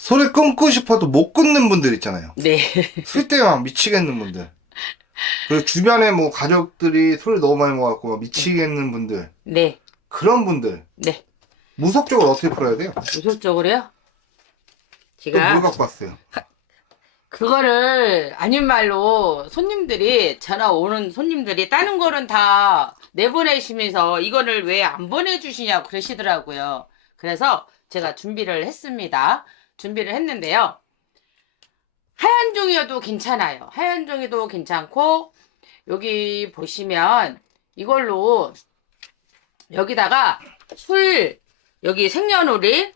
술을 끊고 싶어도 못 끊는 분들 있잖아요. 네. 술 때문에 막 미치겠는 분들. 그리고 주변에 뭐 가족들이 술을 너무 많이 먹어갖고 막 미치겠는 분들. 네. 그런 분들. 네. 무속적으로 어떻게 풀어야 돼요? 무속적으로요? 또 뭘 제가 갖고 왔어요? 그거를 아닌 말로 손님들이 전화 오는 손님들이 다른 거는 다 내보내시면서 이거를 왜 안 보내주시냐고 그러시더라고요. 그래서 제가 준비를 했습니다. 준비를 했는데요. 하얀 종이어도 괜찮아요. 하얀 종이도 괜찮고 여기 보시면 이걸로 여기다가 술 여기 생년월일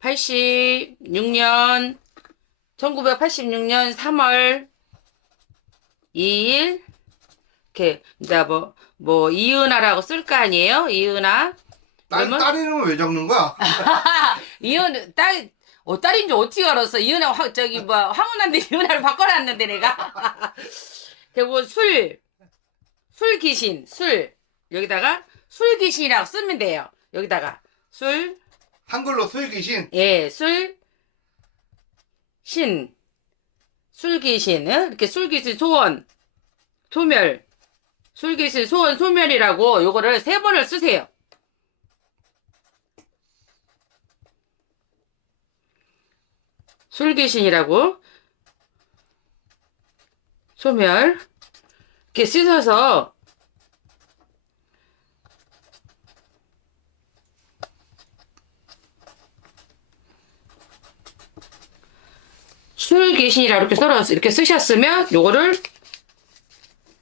86년 1986년 3월 2일 이렇게 이제 뭐 이은하라고 쓸 거 아니에요? 이은하 그러면 딸 이름은 왜 적는 거야? 이은 딸인지 어떻게 알았어? 이은하 저기 뭐 황운한데 이은하를 바꿔놨는데 내가 그리고 술 귀신 술 여기다가 술 귀신이라고 쓰면 돼요. 여기다가 술 한글로 술귀신. 예, 술귀신, 응? 이렇게 술귀신 소원, 소멸, 술귀신 소원, 소멸이라고 요거를 3번을 쓰세요. 술귀신이라고, 소멸, 이렇게 쓰셔서, 술 귀신이라 이렇게 썰어서 이렇게 쓰셨으면 요거를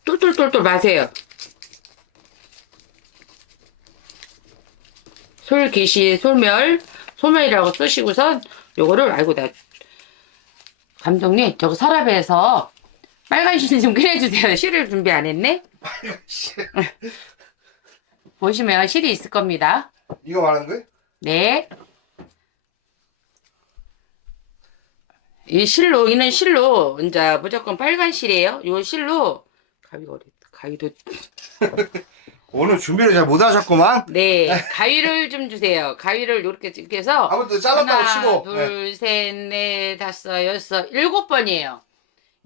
똘똘똘똘 마세요. 술 귀신 소멸이라고 쓰시고선 요거를 아이고 나 감독님 저거 서랍에서 빨간 실 좀 끓여주세요. 실을 준비 안 했네. 보시면 실이 있을 겁니다. 이거 말하는 거예요? 네. 이는 실로, 이제 무조건 빨간 실이에요. 요 실로, 가위도, 오늘 준비를 잘 못하셨구만. 네, 가위를 좀 주세요. 가위를 이렇게 해서, 아무튼 잘랐다고 하나, 치고. 둘, 셋, 넷, 다섯, 여섯, 7번이에요.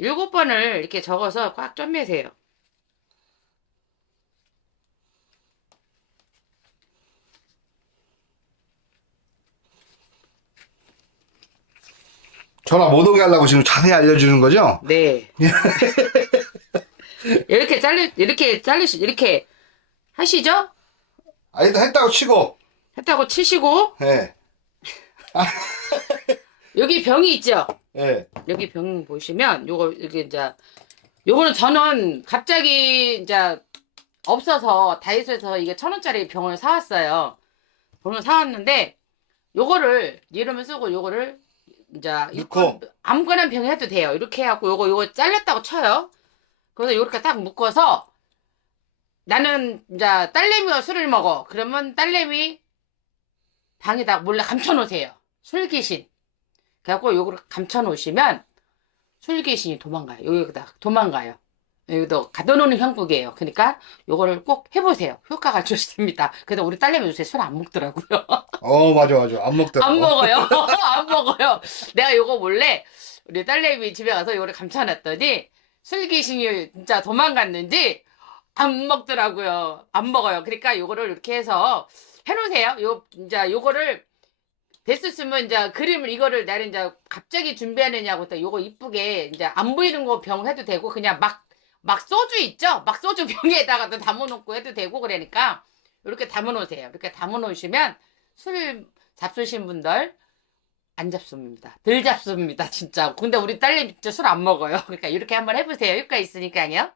7번을 이렇게 적어서 꽉 쪄매세요. 전화 못 오게 하려고 지금 자세히 알려주는 거죠? 네. 이렇게 하시죠? 아, 일단 했다고 치고. 했다고 치시고, 예. 여기 병이 있죠? 예. 여기 병 보시면 이게 이제 요거는 저는 갑자기 이제 없어서 다이소에서 이게 1,000원짜리 병을 사왔어요. 병을 사왔는데 요거를 이름을 쓰고 요거를 이제 넣고. 아무거나 병에 해도 돼요. 이렇게 해갖고 요거 잘렸다고 쳐요. 그래서 이렇게 딱 묶어서 나는 이제 딸내미가 술을 먹어. 그러면 딸내미 방에다 몰래 감춰놓으세요. 술 귀신. 그래갖고 요거를 감춰놓으시면 술 귀신이 도망가요. 여기다 도망가요. 여기도 가둬놓는 형국이에요. 그러니까 요거를 꼭 해보세요. 효과가 좋습니다. 그래도 우리 딸내미 요새 술 안 먹더라고요. 맞아. 안 먹더라고. 안 먹어요. 안 먹어요. 내가 요거 몰래 우리 딸내미 집에 가서 요거를 감춰놨더니 술 귀신이 진짜 도망갔는지 안 먹더라고요. 안 먹어요. 그러니까 요거를 이렇게 해서 해놓으세요. 이제 요거를 됐었으면 이제 그림을 이거를 나는 이제 갑자기 준비하느냐고 또 요거 이쁘게 이제 안 보이는 거 병 해도 되고 그냥 막 소주 있죠? 막 소주 병에다가 또 담아놓고 해도 되고 그러니까 이렇게 담아놓으세요. 이렇게 담아놓으시면 술 잡수신 분들 안 잡습니다. 덜 잡습니다. 진짜. 근데 우리 딸내미 진짜 술 안 먹어요. 그러니까 이렇게 한번 해보세요. 효과 있으니까요.